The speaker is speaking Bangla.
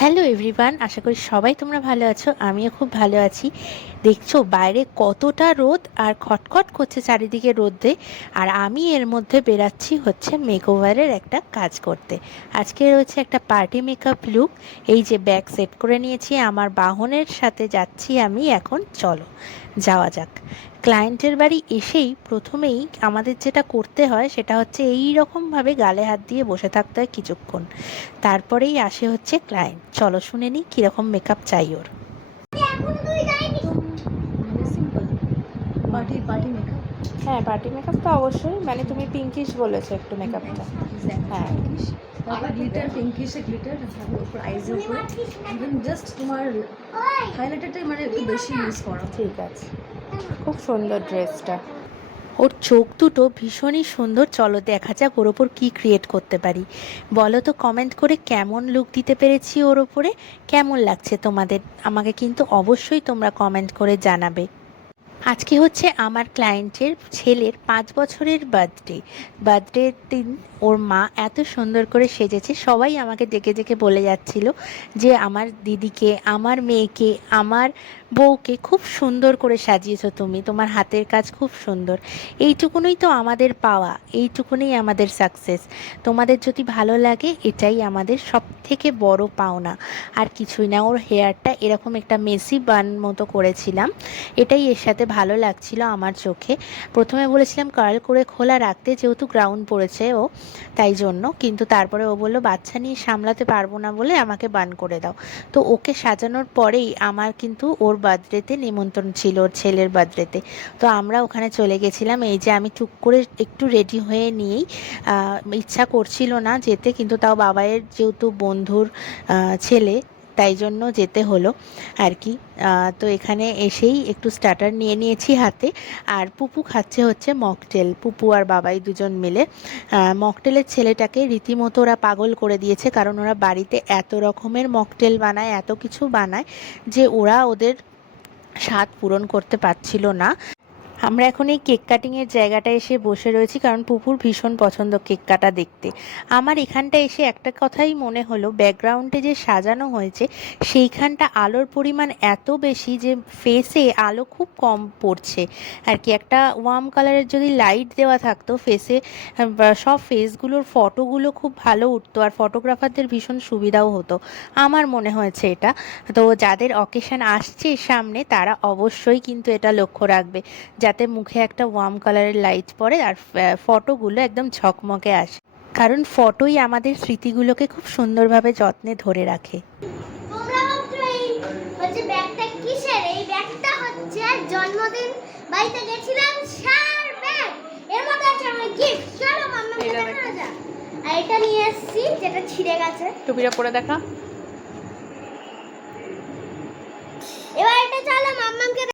হ্যালো এভরিওয়ান আশা করি সবাই তোমরা ভালো আছো। আমিও খুব ভালো আছি। দেখছ, বাইরে কতটা রোদ আর খটখট করছে চারিদিকে রোদে। আর আমি এর মধ্যে বেরাচ্ছি হচ্ছে মেকওভারের একটা কাজ করতে। আজকে রয়েছে একটা পার্টি মেকআপ লুক এই যে ব্যাগ সেট করে নিয়েছি, আমার বাহনের সাথে যাচ্ছি আমি। এখন চলো, যাওয়া যাক। ক্লায়েন্টের বাড়ি এসেই প্রথমেই আমাদের যেটা করতে হয় সেটা হচ্ছে এই রকমভাবে গালে হাত দিয়ে বসে থাকতে হয় কিছুক্ষণ। তারপরেই আসে হচ্ছে ক্লায়েন্ট চলো শুনে নিই কীরকম মেকআপ চাই ওর। পার্টি পার্টি মেকআপ হ্যাঁ পার্টি মেকআপ তো অবশ্যই। মানে তুমি পিঙ্কিশ বলেছ একটু মেকআপটা হ্যাঁ। গ্লিটার পিঙ্কিশে গ্লিটার উপর আইজের উপর। ইভেন জাস্ট তোমার হাইলাইটারটাই মানে একটু বেশি ইউজ করো। ঠিক আছে। খুব সুন্দর ড্রেসটা ওর চোখ দুটো ভীষণই সুন্দর। চলো দেখা যাক ওর ওপর কী ক্রিয়েট করতে পারি। বলো তো কমেন্ট করে কেমন লুক দিতে পেরেছি ওর ওপরে কেমন লাগছে তোমাদের? আমাকে কিন্তু অবশ্যই তোমরা কমেন্ট করে জানাবে। আজকে হচ্ছে আমার ক্লায়েন্টের ছেলের পাঁচ বছরের বার্থডে। বার্থডের দিন ওর মা এত সুন্দর করে সেজেছে, সবাই আমাকে ডেকে ডেকে বলে যাচ্ছিল যে আমার দিদিকে, আমার মেয়েকে, আমার বউকে খুব সুন্দর করে সাজিয়েছ তুমি। তোমার হাতের কাজ খুব সুন্দর। এইটুকুনই তো আমাদের পাওয়া, এইটুকুনই আমাদের সাকসেস তোমাদের যদি ভালো লাগে, এটাই আমাদের সব থেকে বড় পাওনা। আর কিছুই না, ওর হেয়ারটা এরকম একটা মেসি বান মতো করেছিলাম। এটাই এর সাথে ভালো লাগছিল আমার চোখে। প্রথমে বলেছিলাম কার্ল করে খোলা রাখতে যেহেতু গ্রাউন্ড পড়েছে ও, তাই জন্য। কিন্তু তারপরে ও বলল, বাচ্চা নিয়ে সামলাতে পারব না বলে আমাকে বান করে দাও। তো ওকে সাজানোর পরেই আমার কিন্তু ওর বার্থডেতে নিমন্ত্রণ ছিল ওর ছেলের বার্থডেতে তো আমরা ওখানে চলে গেছিলাম। এই যে আমি টুক করে একটু রেডি হয়ে নিয়েই ইচ্ছা করছিল না যেতে, কিন্তু তাও বাবাইয়ের যেহেতু বন্ধুর ছেলে, তাই জন্য যেতে হলো আর কি। তো এখানে এসেই একটু স্টার্টার নিয়ে নিয়েছি হাতে। আর পুপু খাচ্ছে হচ্ছে মকটেল পুপু আর বাবাই দুজন মিলে মকটেলের ছেলেটাকে রীতিমতো ওরা পাগল করে দিয়েছে, কারণ ওরা বাড়িতে এত রকমের মকটেল বানায়, এত কিছু বানায় যে ওরা ওদের স্বাদ পূরণ করতে পারছিল না। আমরা এখন এই কেক কাটিংয়ের জায়গাটা এসে বসে রয়েছি, কারণ পুপুর ভীষণ পছন্দ কেক কাটা দেখতে। আমার এখানটা এসে একটা কথাই মনে হলো ব্যাকগ্রাউন্ডে যে সাজানো হয়েছে, সেইখানটা আলোর পরিমাণ এত বেশি যে ফেসে আলো খুব কম পড়ছে। আর কি একটা ওয়ার্ম কালারের যদি লাইট দেওয়া থাকতো ফেসে সব ফেসগুলোর ফটোগুলো খুব ভালো উঠতো, আর ফটোগ্রাফারদের ভীষণ সুবিধাও হতো। আমার মনে হয়েছে এটা। তো যাদের অকেশন আসছে সামনে, তারা অবশ্যই কিন্তু এটা লক্ষ্য রাখবে। যাতে মুখে একটা ওয়ার্ম কালারের লাইট পড়ে আর ফটোগুলো একদম ঝকমকে আসে। কারণ ফটোই আমাদের স্মৃতিগুলোকে খুব সুন্দরভাবে যত্নে ধরে রাখে। তোমরা ভাবছ এই হচ্ছে ব্যাগটা কিসের? এই ব্যাগটা হচ্ছে জন্মদিন বাড়িতে গেছিলাম সার ব্যাগ। এর মধ্যে আছে আমার গিফট চলো মাম্মা এটা দেখানো যাক। আর এটা নিয়ে এসেছি যেটা ছিঁড়ে গেছে। টুপিটা পরে দেখা। এবার এটা চলো মাম্মামকে